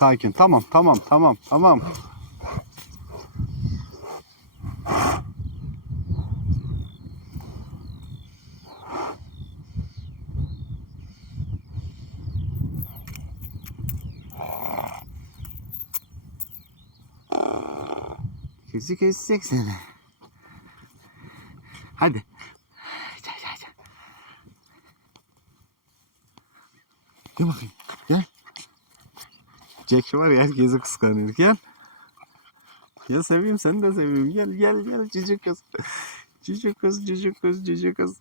Sakin. Tamam tamam tamam tamam. Kesi kesecek seni. Hadi. Gel bakayım. Jack var ya herkesi kıskanıyor. Gel. Ya seveyim seni de seveyim. Gel gel gel cici kız. Cici kız cici kız cici kız.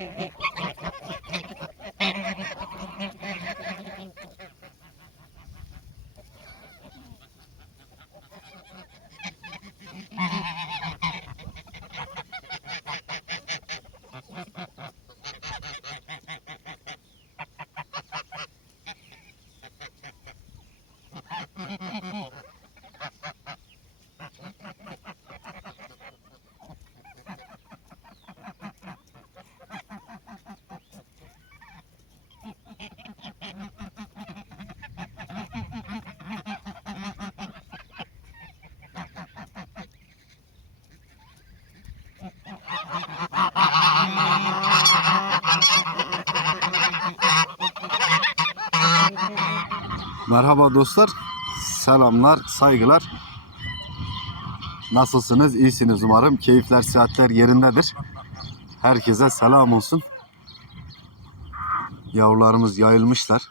Yeah. Merhaba dostlar. Selamlar, saygılar. Nasılsınız? İyisiniz umarım. Keyifler, sıhhatler yerindedir. Herkese selam olsun. Yavrularımız yayılmışlar.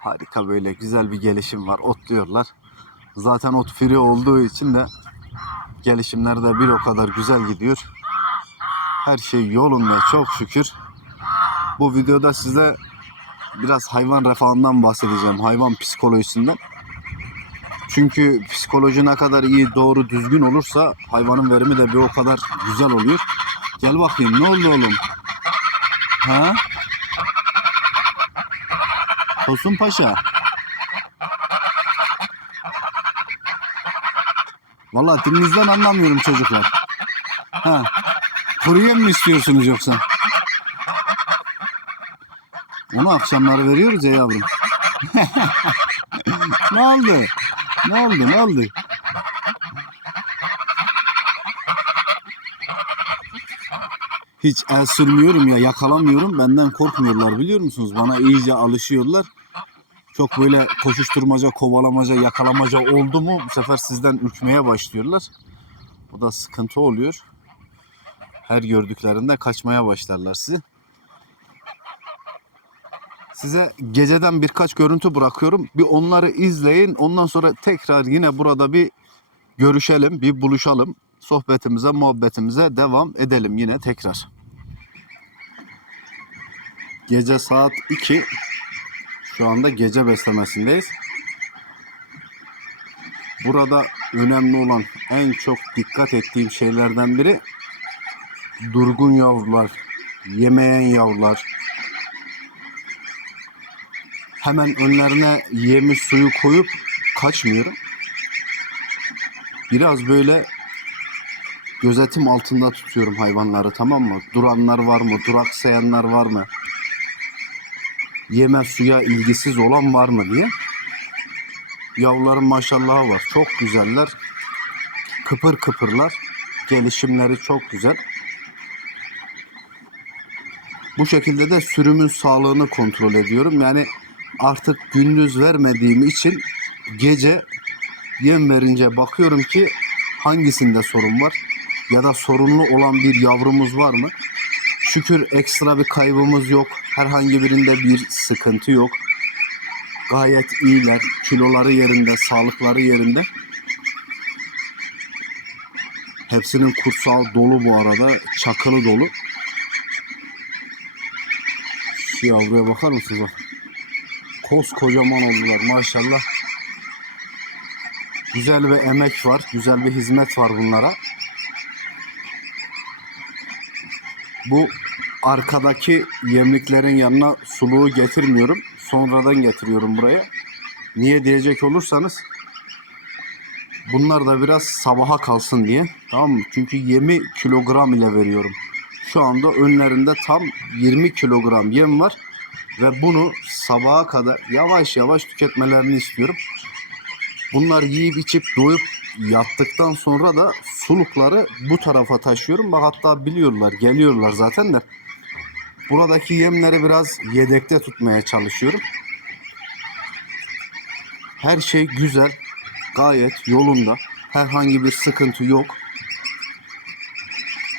Harika böyle güzel bir gelişim var. Otluyorlar. Zaten ot free olduğu için de gelişimler de bir o kadar güzel gidiyor. Her şey yolunda çok şükür. Bu videoda size biraz hayvan refahından bahsedeceğim. Hayvan psikolojisinden. Çünkü psikoloji ne kadar iyi, doğru, düzgün olursa hayvanın verimi de bir o kadar güzel oluyor. Gel bakayım ne oldu oğlum? Ha? Tosun Paşa. Vallahi dilinizden anlamıyorum çocuklar. Ha. Kuru yem mi istiyorsunuz yoksa? Onu akşamları veriyoruz ya yavrum. ne oldu? Ne oldu? Ne oldu? Hiç el sürmüyorum ya yakalamıyorum. Benden korkmuyorlar biliyor musunuz? Bana iyice alışıyorlar. Çok böyle koşuşturmaca, kovalamaca, yakalamaca oldu mu bu sefer sizden ürkmeye başlıyorlar. Bu da sıkıntı oluyor. Her gördüklerinde kaçmaya başlarlar sizi. Size geceden birkaç görüntü bırakıyorum. Bir onları izleyin. Ondan sonra tekrar yine burada bir görüşelim, bir buluşalım. Sohbetimize, muhabbetimize devam edelim yine tekrar. Gece saat 2. Şu anda gece beslemesindeyiz. Burada önemli olan en çok dikkat ettiğim şeylerden biri durgun yavrular, yemeyen yavrular, hemen önlerine yemi suyu koyup kaçmıyorum. Biraz böyle gözetim altında tutuyorum hayvanları tamam mı? Duranlar var mı? Duraksayanlar var mı? Yeme suya ilgisiz olan var mı diye. Yavruların maşallahı var. Çok güzeller. Kıpır kıpırlar. Gelişimleri çok güzel. Bu şekilde de sürümün sağlığını kontrol ediyorum. Yani artık gündüz vermediğim için gece yem verince bakıyorum ki hangisinde sorun var ya da sorunlu olan bir yavrumuz var mı? Şükür ekstra bir kaybımız yok. Herhangi birinde bir sıkıntı yok. Gayet iyiler. Kiloları yerinde, sağlıkları yerinde. Hepsinin kursağı dolu bu arada. Çakılı dolu. Şu yavruya bakar mısınız? Bak. Koskocaman oldular maşallah. Güzel bir emek var, güzel bir hizmet var bunlara. Bu arkadaki yemliklerin yanına suluğu getirmiyorum. Sonradan getiriyorum buraya. Niye diyecek olursanız bunlar da biraz sabaha kalsın diye. Tamam mı? Çünkü yemi kilogram ile veriyorum. Şu anda önlerinde tam 20 kilogram yem var ve bunu sabaha kadar yavaş yavaş tüketmelerini istiyorum. Bunlar yiyip içip doyup yattıktan sonra da sulukları bu tarafa taşıyorum. Bak hatta biliyorlar, geliyorlar zaten de. Buradaki yemleri biraz yedekte tutmaya çalışıyorum. Her şey güzel, gayet yolunda. Herhangi bir sıkıntı yok.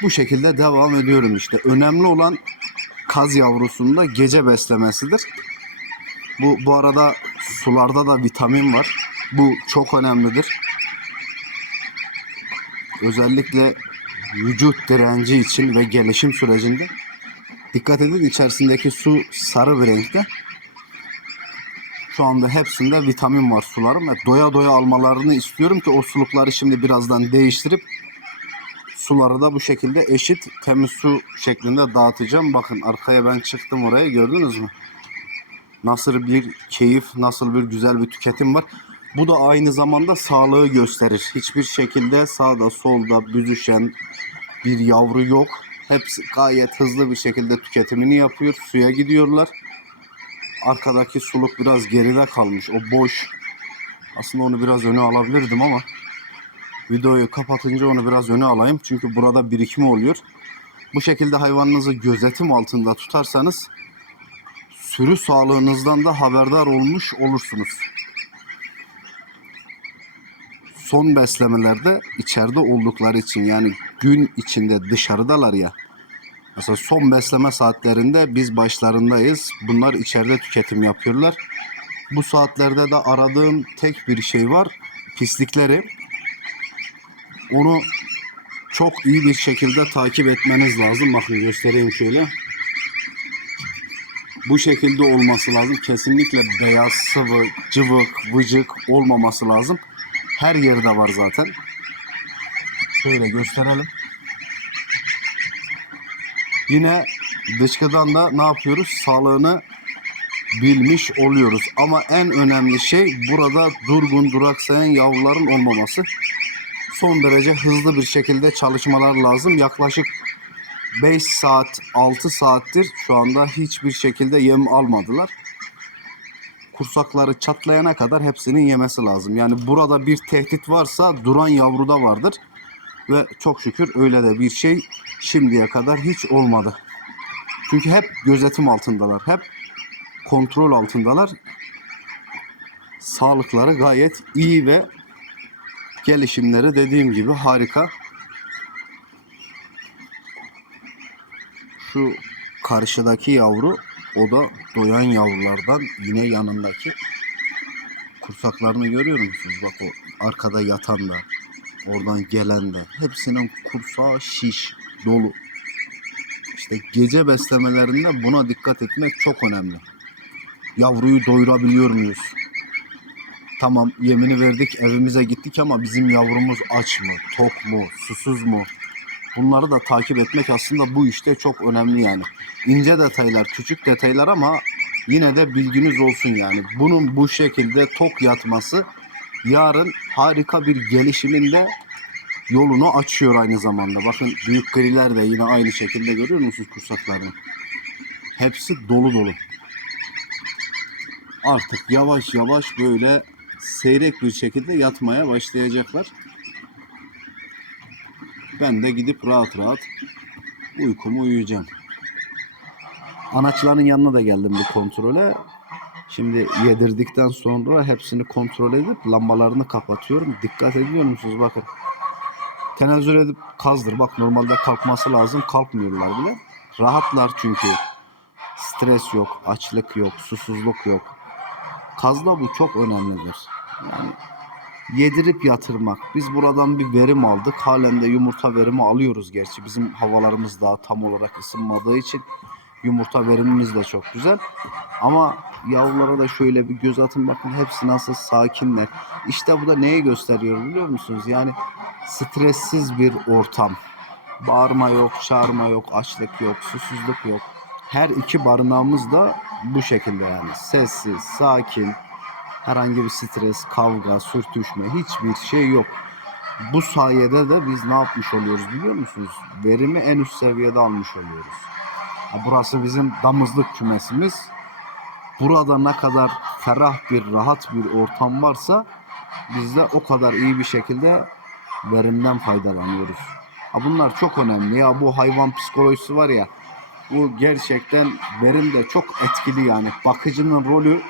Bu şekilde devam ediyorum işte. Önemli olan kaz yavrusunda gece beslemesidir. Bu bu arada sularda da vitamin var. Bu çok önemlidir. Özellikle vücut direnci için ve gelişim sürecinde dikkat edin içerisindeki su sarı bir renkte. Şu anda hepsinde vitamin var suların ve doya doya almalarını istiyorum ki o sulukları şimdi birazdan değiştirip suları da bu şekilde eşit temiz su şeklinde dağıtacağım. Bakın arkaya ben çıktım oraya gördünüz mü? Nasıl bir keyif, nasıl bir güzel bir tüketim var. Bu da aynı zamanda sağlığı gösterir. Hiçbir şekilde sağda solda büzüşen bir yavru yok. Hepsi gayet hızlı bir şekilde tüketimini yapıyor. Suya gidiyorlar. Arkadaki suluk biraz geride kalmış. O boş. Aslında onu biraz öne alabilirdim ama videoyu kapatınca onu biraz öne alayım. Çünkü burada birikimi oluyor. Bu şekilde hayvanınızı gözetim altında tutarsanız sürü sağlığınızdan da haberdar olmuş olursunuz. Son beslemelerde içeride oldukları için yani gün içinde dışarıdalar ya. Mesela son besleme saatlerinde biz başlarındayız. Bunlar içeride tüketim yapıyorlar. Bu saatlerde de aradığım tek bir şey var. Pislikleri. Onu çok iyi bir şekilde takip etmeniz lazım. Bakın göstereyim şöyle. Bu şekilde olması lazım. Kesinlikle beyaz, sıvı, cıvık, vıcık olmaması lazım. Her yerde var zaten. Şöyle gösterelim. Yine dışkıdan da ne yapıyoruz? Sağlığını bilmiş oluyoruz. Ama en önemli şey burada durgun duraksayan yavruların olmaması. Son derece hızlı bir şekilde çalışmalar lazım. Yaklaşık 5 saat, 6 saattir şu anda hiçbir şekilde yem almadılar. Kursakları çatlayana kadar hepsinin yemesi lazım. Yani burada bir tehdit varsa duran yavruda vardır. Ve çok şükür öyle de bir şey şimdiye kadar hiç olmadı. Çünkü hep gözetim altındalar. Hep kontrol altındalar. Sağlıkları gayet iyi ve gelişimleri dediğim gibi harika. Şu karşıdaki yavru o da doyan yavrulardan yine yanındaki kursaklarını görüyor musunuz? Bak o arkada yatan da oradan gelen de hepsinin kursağı şiş dolu. İşte gece beslemelerinde buna dikkat etmek çok önemli. Yavruyu doyurabiliyor muyuz? Tamam yemini verdik evimize gittik ama bizim yavrumuz aç mı, tok mu, susuz mu? Bunları da takip etmek aslında bu işte çok önemli yani. İnce detaylar, küçük detaylar ama yine de bilginiz olsun yani. Bunun bu şekilde tok yatması yarın harika bir gelişiminde yolunu açıyor aynı zamanda. Bakın büyük griler de yine aynı şekilde görüyor musunuz kursaklarını? Hepsi dolu dolu. Artık yavaş yavaş böyle seyrek bir şekilde yatmaya başlayacaklar. Ben de gidip rahat rahat uykumu uyuyacağım. Anaçların yanına da geldim bu kontrole. Şimdi yedirdikten sonra hepsini kontrol edip lambalarını kapatıyorum. Dikkat ediyor musunuz? Bakın. Tenezzül edip kazdır. Bak normalde kalkması lazım. Kalkmıyorlar bile. Rahatlar çünkü. Stres yok, açlık yok, susuzluk yok. Kazda bu çok önemlidir. Yani yedirip yatırmak. Biz buradan bir verim aldık. Halen de yumurta verimi alıyoruz gerçi. Bizim havalarımız daha tam olarak ısınmadığı için Yumurta verimimiz de çok güzel. Ama yavrulara da şöyle bir göz atın bakın hepsi nasıl sakinler. İşte bu da neyi gösteriyor biliyor musunuz? Yani stressiz bir ortam. Bağırma yok, çağırma yok, açlık yok, susuzluk yok. Her iki barınağımız da bu şekilde yani. Sessiz, sakin, herhangi bir stres, kavga, sürtüşme hiçbir şey yok. Bu sayede de biz ne yapmış oluyoruz biliyor musunuz? Verimi en üst seviyede almış oluyoruz. Burası bizim damızlık kümesimiz. Burada ne kadar ferah bir, rahat bir ortam varsa biz de o kadar iyi bir şekilde verimden faydalanıyoruz. Ha bunlar çok önemli ya bu hayvan psikolojisi var ya bu gerçekten verim de çok etkili yani. Bakıcının rolü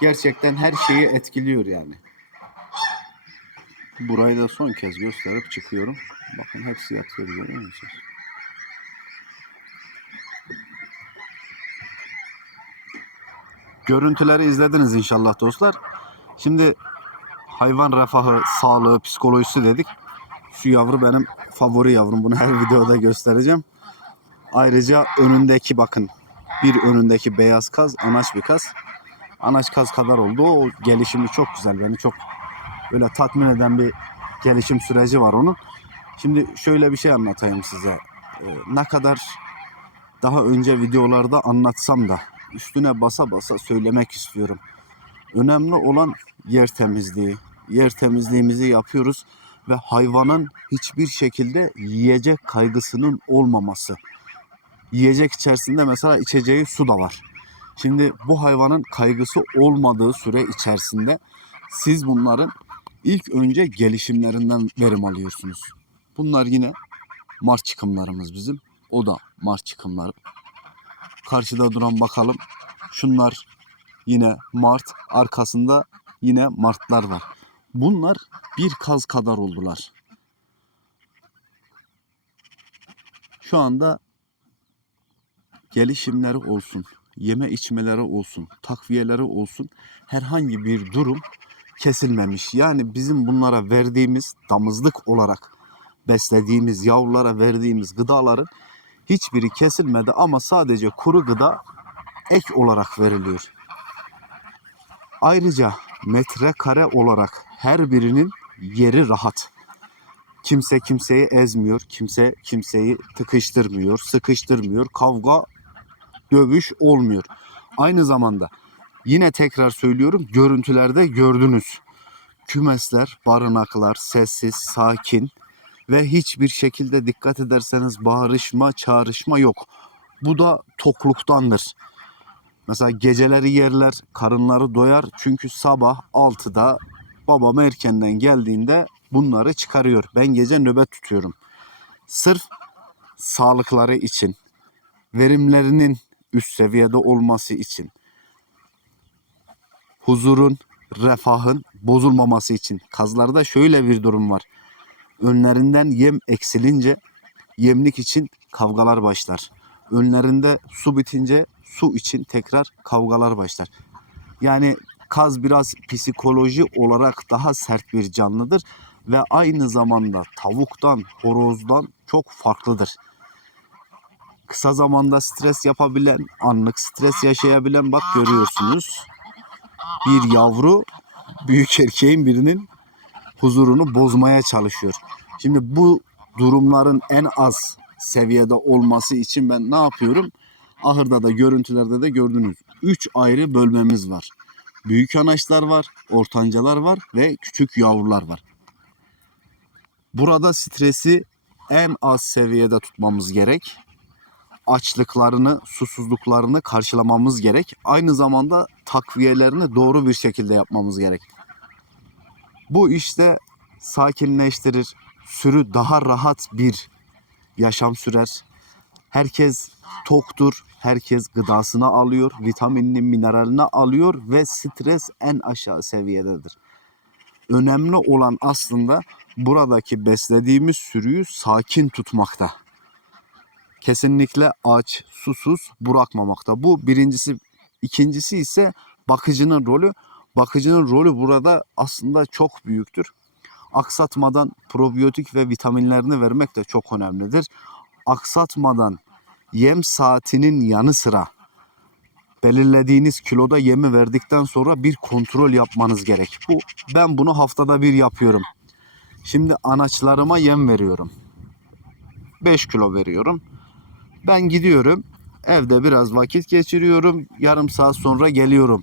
gerçekten her şeyi etkiliyor yani. Burayı da son kez gösterip çıkıyorum. Bakın hepsi yatıyor görüyor musunuz? Görüntüleri izlediniz inşallah dostlar. Şimdi hayvan refahı, sağlığı, psikolojisi dedik. Şu yavru benim favori yavrum. Bunu her videoda göstereceğim. Ayrıca önündeki bakın. Bir önündeki beyaz kaz, anaç bir kaz. Anaç kaz kadar oldu. O gelişimi çok güzel. Beni çok böyle tatmin eden bir gelişim süreci var onun. Şimdi şöyle bir şey anlatayım size. Ee, ne kadar daha önce videolarda anlatsam da üstüne basa basa söylemek istiyorum. Önemli olan yer temizliği. Yer temizliğimizi yapıyoruz ve hayvanın hiçbir şekilde yiyecek kaygısının olmaması. Yiyecek içerisinde mesela içeceği su da var. Şimdi bu hayvanın kaygısı olmadığı süre içerisinde siz bunların ilk önce gelişimlerinden verim alıyorsunuz. Bunlar yine mart çıkımlarımız bizim. O da mart çıkımları. Karşıda duran bakalım. Şunlar yine mart. Arkasında yine martlar var. Bunlar bir kaz kadar oldular. Şu anda gelişimleri olsun, yeme içmeleri olsun, takviyeleri olsun herhangi bir durum kesilmemiş. Yani bizim bunlara verdiğimiz damızlık olarak beslediğimiz yavrulara verdiğimiz gıdaların hiçbiri kesilmedi ama sadece kuru gıda ek olarak veriliyor. Ayrıca metrekare olarak her birinin yeri rahat. Kimse kimseyi ezmiyor, kimse kimseyi tıkıştırmıyor, sıkıştırmıyor, kavga, dövüş olmuyor. Aynı zamanda yine tekrar söylüyorum görüntülerde gördünüz. Kümesler, barınaklar sessiz, sakin ve hiçbir şekilde dikkat ederseniz bağırışma, çağrışma yok. Bu da tokluktandır. Mesela geceleri yerler, karınları doyar. Çünkü sabah 6'da babam erkenden geldiğinde bunları çıkarıyor. Ben gece nöbet tutuyorum. Sırf sağlıkları için, verimlerinin üst seviyede olması için, huzurun, refahın bozulmaması için. Kazlarda şöyle bir durum var. Önlerinden yem eksilince yemlik için kavgalar başlar. Önlerinde su bitince su için tekrar kavgalar başlar. Yani kaz biraz psikoloji olarak daha sert bir canlıdır ve aynı zamanda tavuktan, horozdan çok farklıdır. Kısa zamanda stres yapabilen, anlık stres yaşayabilen bak görüyorsunuz. Bir yavru büyük erkeğin birinin huzurunu bozmaya çalışıyor. Şimdi bu durumların en az seviyede olması için ben ne yapıyorum? Ahırda da görüntülerde de gördünüz. 3 ayrı bölmemiz var. Büyük anaçlar var, ortancalar var ve küçük yavrular var. Burada stresi en az seviyede tutmamız gerek. Açlıklarını, susuzluklarını karşılamamız gerek. Aynı zamanda takviyelerini doğru bir şekilde yapmamız gerek. Bu işte sakinleştirir, sürü daha rahat bir yaşam sürer. Herkes toktur, herkes gıdasını alıyor, vitaminini, mineralini alıyor ve stres en aşağı seviyededir. Önemli olan aslında buradaki beslediğimiz sürüyü sakin tutmakta. Kesinlikle aç, susuz bırakmamakta. Bu birincisi. İkincisi ise bakıcının rolü. Bakıcının rolü burada aslında çok büyüktür. Aksatmadan probiyotik ve vitaminlerini vermek de çok önemlidir. Aksatmadan yem saatinin yanı sıra belirlediğiniz kiloda yemi verdikten sonra bir kontrol yapmanız gerek. Bu ben bunu haftada bir yapıyorum. Şimdi anaçlarıma yem veriyorum. 5 kilo veriyorum. Ben gidiyorum. Evde biraz vakit geçiriyorum. Yarım saat sonra geliyorum.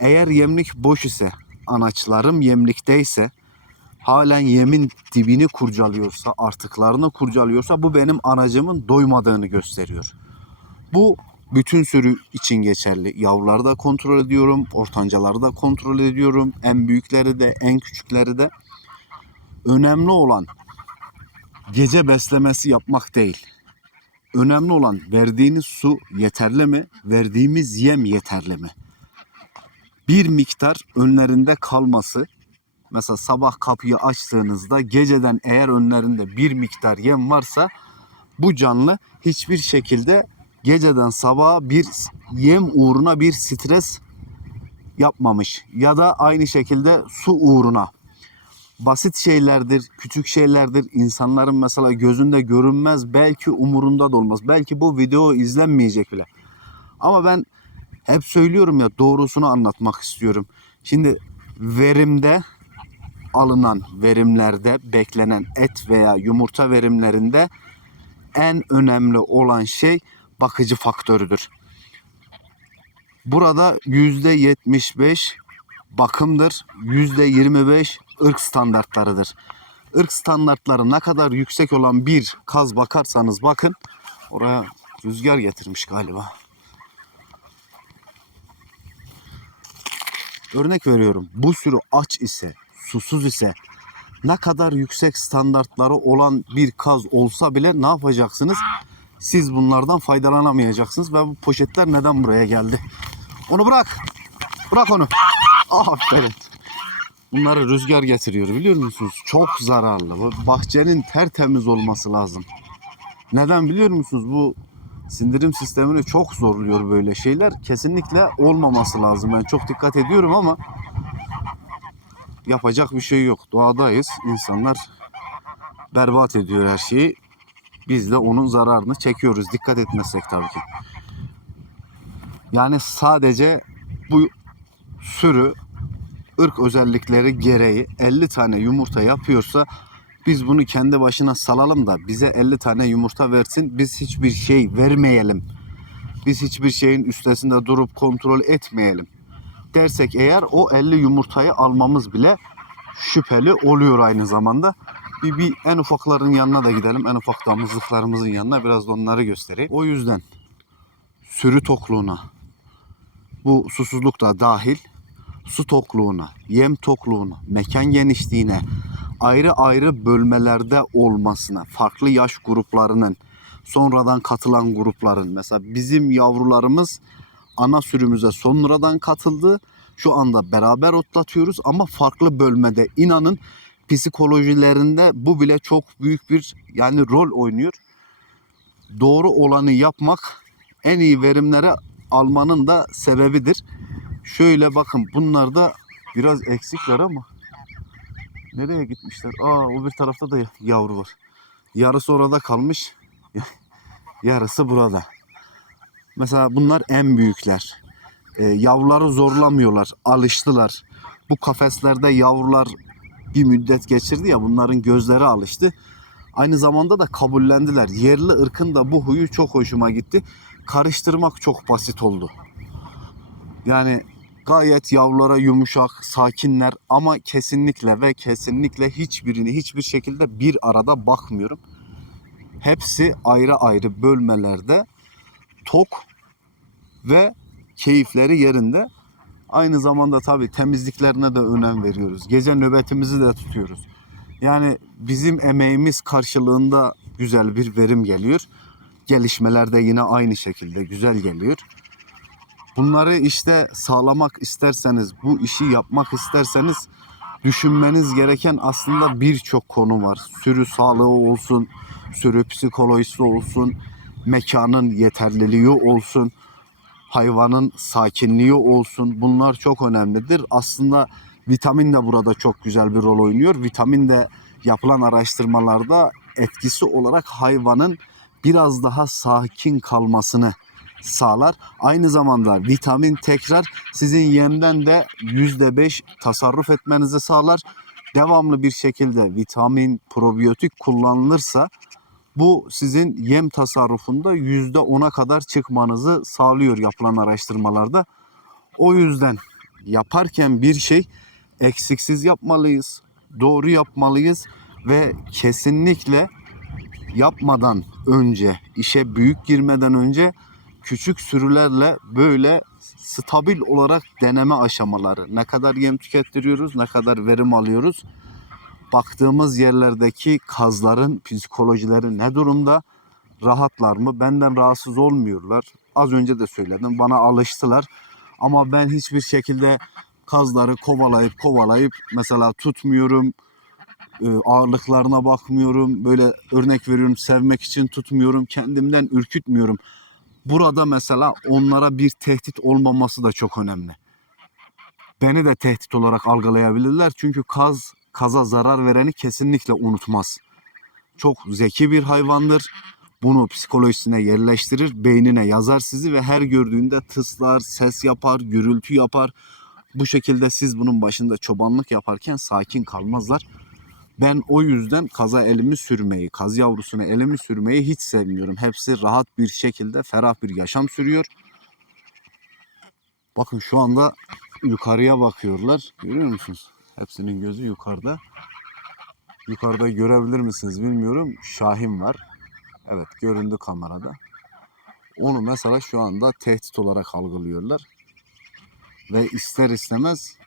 Eğer yemlik boş ise, anaçlarım yemlikteyse, halen yemin dibini kurcalıyorsa, artıklarını kurcalıyorsa bu benim anacımın doymadığını gösteriyor. Bu bütün sürü için geçerli. Yavruları da kontrol ediyorum, ortancaları da kontrol ediyorum, en büyükleri de, en küçükleri de. Önemli olan gece beslemesi yapmak değil. Önemli olan verdiğiniz su yeterli mi? Verdiğimiz yem yeterli mi? Bir miktar önlerinde kalması. Mesela sabah kapıyı açtığınızda geceden eğer önlerinde bir miktar yem varsa bu canlı hiçbir şekilde geceden sabaha bir yem uğruna bir stres yapmamış ya da aynı şekilde su uğruna basit şeylerdir, küçük şeylerdir. İnsanların mesela gözünde görünmez, belki umurunda da olmaz. Belki bu video izlenmeyecek bile. Ama ben hep söylüyorum ya doğrusunu anlatmak istiyorum. Şimdi verimde alınan verimlerde beklenen et veya yumurta verimlerinde en önemli olan şey bakıcı faktörüdür. Burada %75 bakımdır, %25 ırk standartlarıdır. Irk standartları ne kadar yüksek olan bir kaz bakarsanız bakın oraya rüzgar getirmiş galiba. Örnek veriyorum bu sürü aç ise, susuz ise ne kadar yüksek standartları olan bir kaz olsa bile ne yapacaksınız? Siz bunlardan faydalanamayacaksınız ve bu poşetler neden buraya geldi? Onu bırak. Bırak onu. Aferin. Bunları rüzgar getiriyor biliyor musunuz? Çok zararlı. Bu bahçenin tertemiz olması lazım. Neden biliyor musunuz? Bu sindirim sistemini çok zorluyor böyle şeyler. Kesinlikle olmaması lazım. Ben çok dikkat ediyorum ama yapacak bir şey yok. Doğadayız. İnsanlar berbat ediyor her şeyi. Biz de onun zararını çekiyoruz. Dikkat etmezsek tabii ki. Yani sadece bu sürü ırk özellikleri gereği 50 tane yumurta yapıyorsa biz bunu kendi başına salalım da bize 50 tane yumurta versin. Biz hiçbir şey vermeyelim. Biz hiçbir şeyin üstesinde durup kontrol etmeyelim. Dersek eğer o 50 yumurtayı almamız bile şüpheli oluyor aynı zamanda. Bir, bir en ufakların yanına da gidelim. En ufak damızlıklarımızın yanına biraz da onları göstereyim. O yüzden sürü tokluğuna bu susuzluk da dahil su tokluğuna, yem tokluğuna, mekan genişliğine, ayrı ayrı bölmelerde olmasına, farklı yaş gruplarının, sonradan katılan grupların, mesela bizim yavrularımız ana sürümüze sonradan katıldı. Şu anda beraber otlatıyoruz ama farklı bölmede. İnanın psikolojilerinde bu bile çok büyük bir yani rol oynuyor. Doğru olanı yapmak en iyi verimleri almanın da sebebidir. Şöyle bakın bunlar da biraz eksikler ama nereye gitmişler? Aa o bir tarafta da yavru var. Yarısı orada kalmış. Yarısı burada. Mesela bunlar en büyükler. Ee, yavruları zorlamıyorlar. Alıştılar. Bu kafeslerde yavrular bir müddet geçirdi ya bunların gözleri alıştı. Aynı zamanda da kabullendiler. Yerli ırkın da bu huyu çok hoşuma gitti. Karıştırmak çok basit oldu. Yani gayet yavrulara yumuşak, sakinler ama kesinlikle ve kesinlikle hiçbirini hiçbir şekilde bir arada bakmıyorum. Hepsi ayrı ayrı bölmelerde tok ve keyifleri yerinde. Aynı zamanda tabii temizliklerine de önem veriyoruz. Gece nöbetimizi de tutuyoruz. Yani bizim emeğimiz karşılığında güzel bir verim geliyor. Gelişmeler de yine aynı şekilde güzel geliyor. Bunları işte sağlamak isterseniz, bu işi yapmak isterseniz düşünmeniz gereken aslında birçok konu var. Sürü sağlığı olsun, sürü psikolojisi olsun, mekanın yeterliliği olsun, hayvanın sakinliği olsun. Bunlar çok önemlidir. Aslında vitamin de burada çok güzel bir rol oynuyor. Vitamin de yapılan araştırmalarda etkisi olarak hayvanın biraz daha sakin kalmasını sağlar. Aynı zamanda vitamin tekrar sizin yemden de %5 tasarruf etmenizi sağlar. Devamlı bir şekilde vitamin, probiyotik kullanılırsa bu sizin yem tasarrufunda %10'a kadar çıkmanızı sağlıyor yapılan araştırmalarda. O yüzden yaparken bir şey eksiksiz yapmalıyız, doğru yapmalıyız ve kesinlikle yapmadan önce, işe büyük girmeden önce küçük sürülerle böyle stabil olarak deneme aşamaları. Ne kadar yem tükettiriyoruz, ne kadar verim alıyoruz. Baktığımız yerlerdeki kazların psikolojileri ne durumda? Rahatlar mı? Benden rahatsız olmuyorlar. Az önce de söyledim. Bana alıştılar. Ama ben hiçbir şekilde kazları kovalayıp kovalayıp mesela tutmuyorum. e, Ağırlıklarına bakmıyorum. Böyle örnek veriyorum sevmek için tutmuyorum. Kendimden ürkütmüyorum. Burada mesela onlara bir tehdit olmaması da çok önemli. Beni de tehdit olarak algılayabilirler. Çünkü kaz kaza zarar vereni kesinlikle unutmaz. Çok zeki bir hayvandır. Bunu psikolojisine yerleştirir, beynine yazar sizi ve her gördüğünde tıslar, ses yapar, gürültü yapar. Bu şekilde siz bunun başında çobanlık yaparken sakin kalmazlar. Ben o yüzden kaza elimi sürmeyi, kaz yavrusuna elimi sürmeyi hiç sevmiyorum. Hepsi rahat bir şekilde ferah bir yaşam sürüyor. Bakın şu anda yukarıya bakıyorlar. Görüyor musunuz? Hepsinin gözü yukarıda. Yukarıda görebilir misiniz bilmiyorum. Şahin var. Evet göründü kamerada. Onu mesela şu anda tehdit olarak algılıyorlar. Ve ister istemez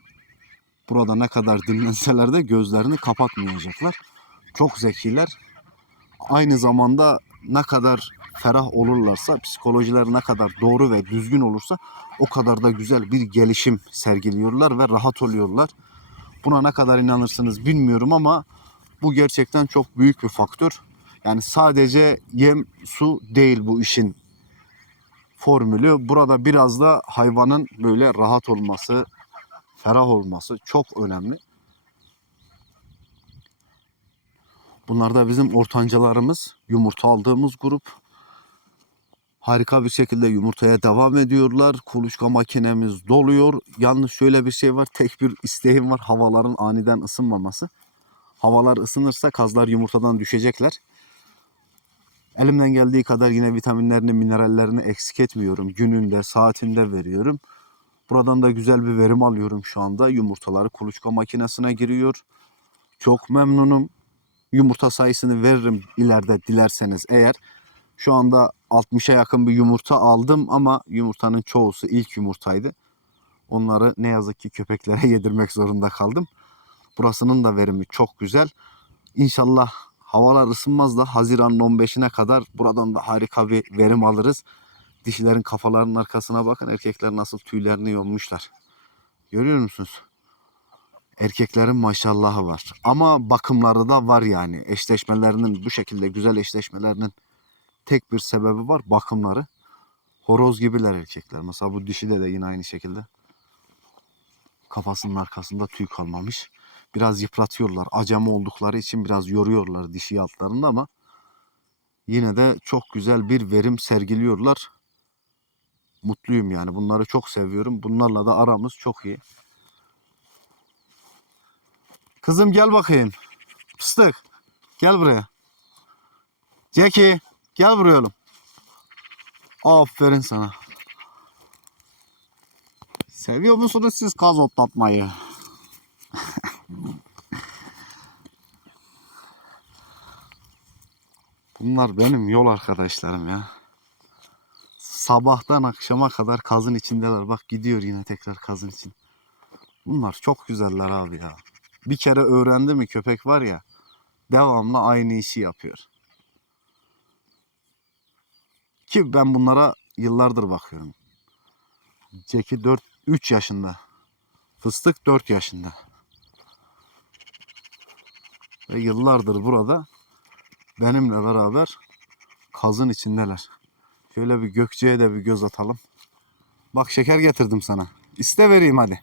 burada ne kadar dinlenseler de gözlerini kapatmayacaklar. Çok zekiler. Aynı zamanda ne kadar ferah olurlarsa, psikolojiler ne kadar doğru ve düzgün olursa o kadar da güzel bir gelişim sergiliyorlar ve rahat oluyorlar. Buna ne kadar inanırsınız bilmiyorum ama bu gerçekten çok büyük bir faktör. Yani sadece yem, su değil bu işin formülü. Burada biraz da hayvanın böyle rahat olması, ferah olması çok önemli. Bunlar da bizim ortancalarımız, yumurta aldığımız grup. Harika bir şekilde yumurtaya devam ediyorlar. Kuluçka makinemiz doluyor. Yalnız şöyle bir şey var. Tek bir isteğim var. Havaların aniden ısınmaması. Havalar ısınırsa kazlar yumurtadan düşecekler. Elimden geldiği kadar yine vitaminlerini, minerallerini eksik etmiyorum. Gününde, saatinde veriyorum. Buradan da güzel bir verim alıyorum şu anda. Yumurtaları kuluçka makinesine giriyor. Çok memnunum. Yumurta sayısını veririm ileride dilerseniz eğer. Şu anda 60'a yakın bir yumurta aldım ama yumurtanın çoğusu ilk yumurtaydı. Onları ne yazık ki köpeklere yedirmek zorunda kaldım. Burasının da verimi çok güzel. İnşallah havalar ısınmaz da Haziran'ın 15'ine kadar buradan da harika bir verim alırız. Dişilerin kafalarının arkasına bakın erkekler nasıl tüylerini yolmuşlar. Görüyor musunuz? Erkeklerin maşallahı var. Ama bakımları da var yani. Eşleşmelerinin bu şekilde güzel eşleşmelerinin tek bir sebebi var bakımları. Horoz gibiler erkekler. Mesela bu dişide de yine aynı şekilde. Kafasının arkasında tüy kalmamış. Biraz yıpratıyorlar. Acemi oldukları için biraz yoruyorlar dişi altlarında ama yine de çok güzel bir verim sergiliyorlar. Mutluyum yani. Bunları çok seviyorum. Bunlarla da aramız çok iyi. Kızım gel bakayım. Fıstık. Gel buraya. Jackie. Gel buraya oğlum. Aferin sana. Seviyor musunuz siz kaz otlatmayı? Bunlar benim yol arkadaşlarım ya. Sabahtan akşama kadar kazın içindeler. Bak gidiyor yine tekrar kazın için. Bunlar çok güzeller abi ya. Bir kere öğrendi mi köpek var ya devamlı aynı işi yapıyor. Ki ben bunlara yıllardır bakıyorum. Jackie 4 3 yaşında. Fıstık 4 yaşında. Ve yıllardır burada benimle beraber kazın içindeler. Şöyle bir Gökçe'ye de bir göz atalım. Bak şeker getirdim sana. İste vereyim hadi.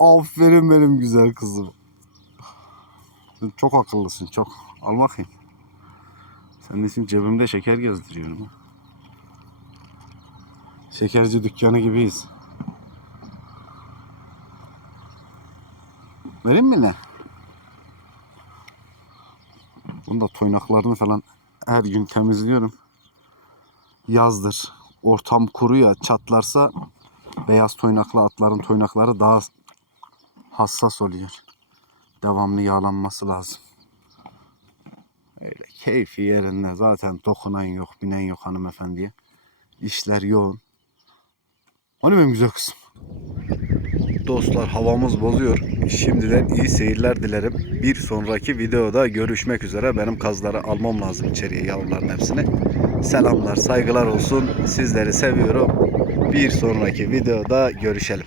Aferin benim güzel kızım. Sen çok akıllısın çok. Al bakayım. Senin için cebimde şeker gezdiriyorum. Şekerci dükkanı gibiyiz. Vereyim mi ne? Bunda toynaklarını falan her gün temizliyorum. Yazdır. Ortam kuru ya çatlarsa beyaz toynaklı atların toynakları daha hassas oluyor. Devamlı yağlanması lazım. Öyle keyfi yerinde zaten dokunan yok, binen yok hanımefendiye. İşler yoğun. Hani benim güzel kızım? Dostlar havamız bozuyor. Şimdiden iyi seyirler dilerim. Bir sonraki videoda görüşmek üzere. Benim kazları almam lazım içeriye yavruların hepsini. Selamlar, saygılar olsun. Sizleri seviyorum. Bir sonraki videoda görüşelim.